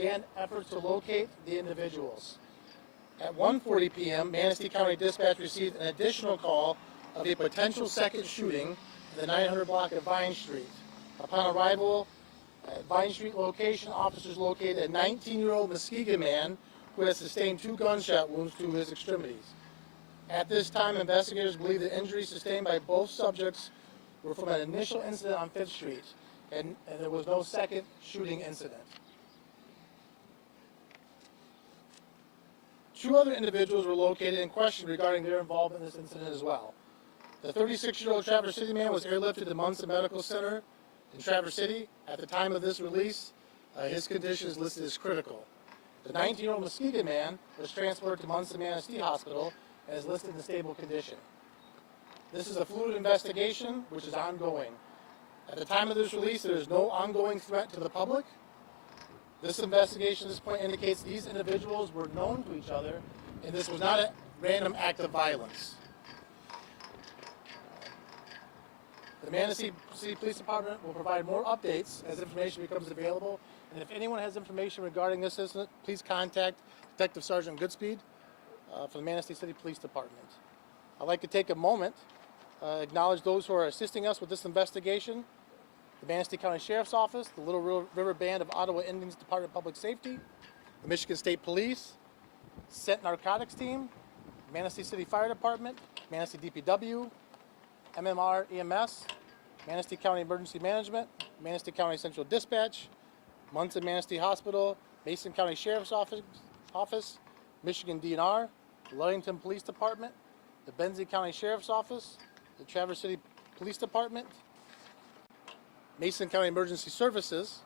began efforts to locate the individuals. At 1:40 p.m., Manistee County Dispatch received an additional call of a potential second shooting in the 900 block of Vine Street. Upon arrival at Vine Street location, officers located a 19-year-old Muskegon man who had sustained 2 gunshot wounds to his extremities. At this time, investigators believe the injuries sustained by both subjects were from an initial incident on 5th Street, and there was no second shooting incident. 2 other individuals were located and questioned regarding their involvement in this incident as well. The 36-year-old Traverse City man was airlifted to Munson Medical Center in Traverse City. At the time of this release, his condition is listed as critical. The 19-year-old Muskegon man was transported to Munson Manistee Hospital and is listed in stable condition. This is a fluid investigation which is ongoing. At the time of this release, there is no ongoing threat to the public. This investigation at this point indicates these individuals were known to each other, and this was not a random act of violence. The Manistee City Police Department will provide more updates as information becomes available, and if anyone has information regarding this incident, please contact Detective Sergeant Goodspeed from the Manistee City Police Department. I'd like to take a moment, acknowledge those who are assisting us with this investigation: the Manistee County Sheriff's Office, the Little River Band of Ottawa Indians Department of Public Safety, the Michigan State Police, Scent Narcotics Team, Manistee City Fire Department, Manistee DPW, MMR EMS, Manistee County Emergency Management, Manistee County Central Dispatch, Munson Manistee Hospital, Mason County Sheriff's Office, Michigan DNR, the Ludington Police Department, the Benzie County Sheriff's Office, the Traverse City Police Department, Mason County Emergency Services,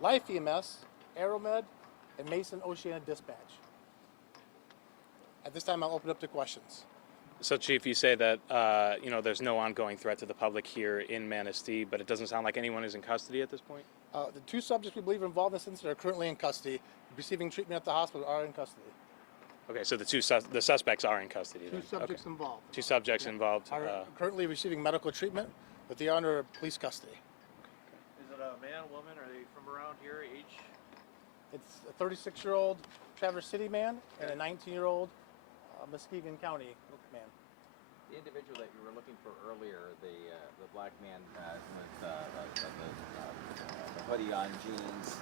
Life EMS, Aeromed, and Mason Oceana Dispatch. At this time, I'll open up to questions. So, Chief, you say that there's no ongoing threat to the public here in Manistee, but it doesn't sound like anyone is in custody at this point? The 2 subjects we believe are involved in this incident are currently in custody, receiving treatment at the hospital, are in custody. Okay, so the suspects are in custody then? 2 subjects involved. 2 subjects involved. Are currently receiving medical treatment, but they are under police custody. Is it a man, woman? Are they from around here, age? It's a 36-year-old Traverse City man and a 19-year-old Muskegon County man. The individual that you were looking for earlier, the black man with the hoodie on, jeans,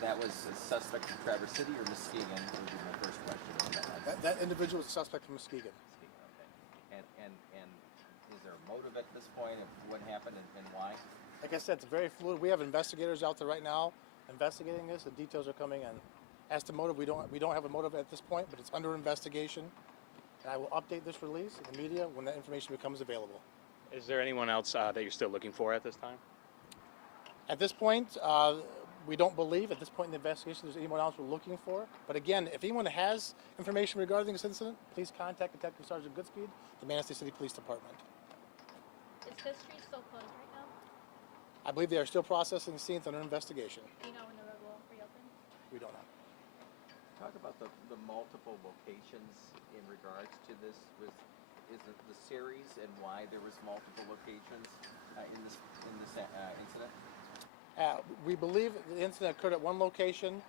that was a suspect from Traverse City or Muskegon? Would be my first question. That individual is a suspect from Muskegon. Okay. And is there a motive at this point of what happened and why? Like I said, it's very fluid. We have investigators out there right now investigating this. The details are coming in. As to motive, we don't have a motive at this point, but it's under investigation. And I will update this release in the media when that information becomes available. Is there anyone else that you're still looking for at this time? At this point, we don't believe at this point in the investigation there's anyone else we're looking for. But again, if anyone has information regarding this incident, please contact Detective Sergeant Goodspeed, the Manistee City Police Department. Is 5th Street still closed right now? I believe they are still processing scenes under investigation. Do you know when the road will reopen? We don't know. Talk about the multiple locations in regards to this. Is it the series and why there was multiple locations in this incident? We believe the incident occurred at one location,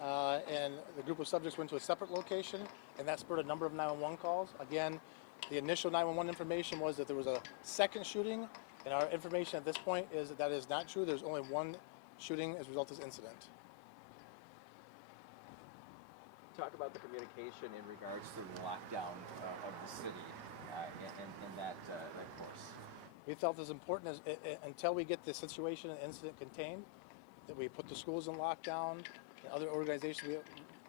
and the group of subjects went to a separate location, and that spurred a number of 911 calls. Again, the initial 911 information was that there was a second shooting, and our information at this point is that is not true. There's only one shooting as a result of this incident. Talk about the communication in regards to the lockdown of the city and that course. We felt it was important until we get the situation and incident contained, that we put the schools in lockdown and other organizations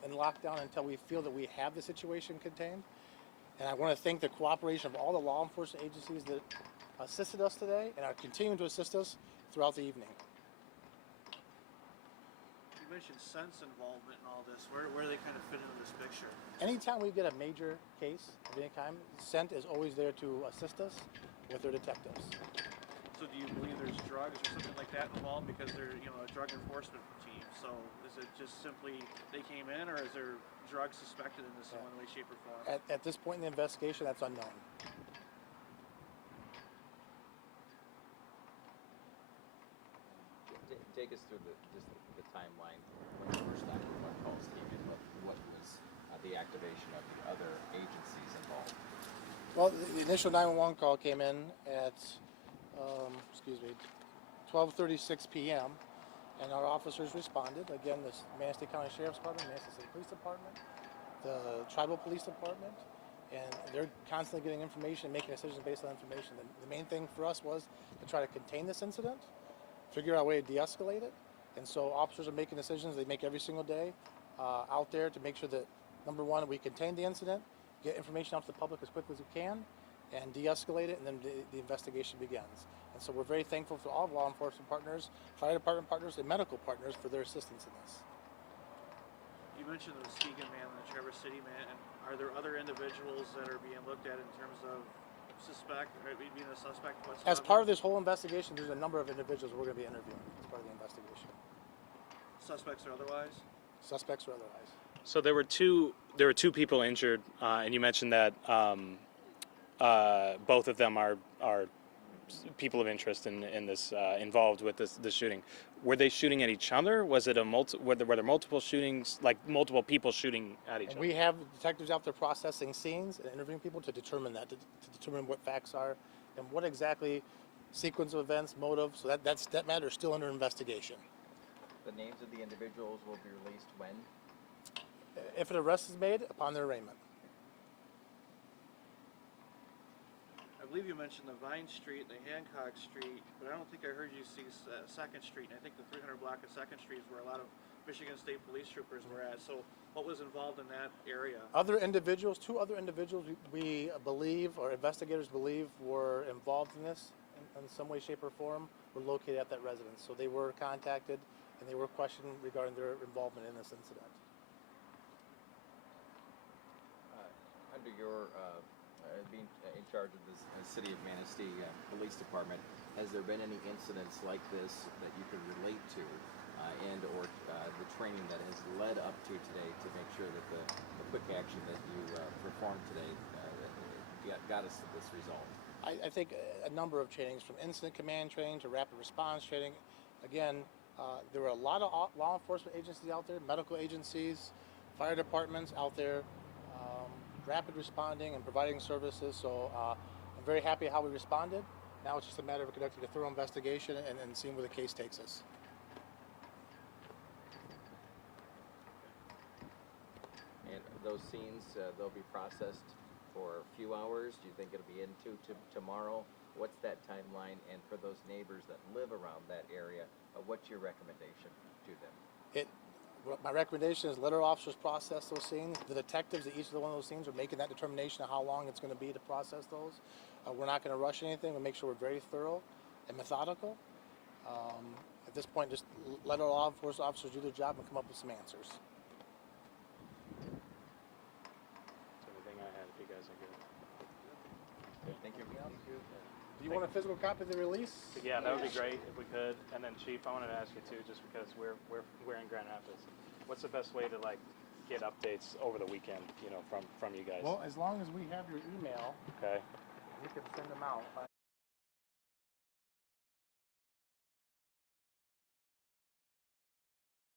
in lockdown until we feel that we have the situation contained. And I want to thank the cooperation of all the law enforcement agencies that assisted us today and are continuing to assist us throughout the evening. You mentioned Scent's involvement in all this. Where do they kind of fit into this picture? Anytime we get a major case of any kind, Scent is always there to assist us with their detectives. So do you believe there's drugs or something like that involved because they're a drug enforcement team? So is it just simply they came in, or is there drugs suspected in this in one way, shape, or form? At this point in the investigation, that's unknown. Take us through the timeline when you first other agencies involved? Well, the initial 911 call came in at, 12:36 p.m. and our officers responded. Again, the Manistee County Sheriff's Department, Manistee State Police Department, the Tribal Police Department, and they're constantly getting information and making decisions based on information. The main thing for us was to try to contain this incident, figure out a way to de-escalate it, and so officers are making decisions they make every single day out there to make sure that, number one, we contain the incident, get information out to the public as quickly as we can, and de-escalate it, and then the investigation begins. And so we're very thankful for all of law enforcement partners, fire department partners, and medical partners for their assistance in this. You mentioned the Muskegon man and the Traverse City man, and are there other individuals that are being looked at in terms of suspect, or being a suspect whatsoever? As part of this whole investigation, there's a number of individuals we're going to be interviewing as part of the investigation. Suspects or otherwise? Suspects or otherwise. So there were two people injured, and you mentioned that both of them are people of interest in this involved with this shooting. Were they shooting at each other? Was it were there multiple shootings, like multiple people shooting at each And other? we have detectives out there processing scenes and interviewing people to determine that, to determine what facts are and what exactly sequence of events, motive. So that matter is still under investigation. The names of the individuals will be released when? If an arrest is made, upon their arraignment. I believe you mentioned the Vine Street, the Hancock Street, but I don't think I heard you see Second Street. And I think the 300 block of Second Street is where a lot of Michigan State Police troopers were at. So what was involved in that area? Other individuals, two other individuals we believe, or investigators believe, were involved in this in some way, shape, or form, were located at that residence. So they were contacted and they were questioned regarding their involvement in this incident. Under your being in charge of the City of Manistee Police Department, has there been any incidents like this that you can relate to, and/or the training that has led up to today to make sure that the quick action that you performed today got us to this result? I think a number of trainings, from incident command training to rapid response training. Again, there were a lot of law enforcement agencies out there, medical agencies, fire departments out there, rapid responding and providing services. So I'm very happy how we responded. Now it's just a matter of conducting a thorough investigation and seeing where the case takes us. And those scenes, they'll be processed for a few hours. Do you think it'll be into tomorrow? What's that timeline? And for those neighbors that live around that area, what's your recommendation to them? My recommendation is let our officers process those scenes. The detectives at each of one of those scenes are making that determination of how long it's going to be to process those. We're not going to rush anything. We'll make sure we're very thorough and methodical. At this point, just let our law enforcement officers do their job and come up with some answers. That's everything I had. If you guys are good. Thank you. Do you want a physical copy of the release? Yeah, that would be great if we could. And then, Chief, I wanted to ask you too, just because we're in Grand Rapids, what's the best way to get updates over the weekend, from you guys? Well, as long as we have your email, Okay. we can send them out.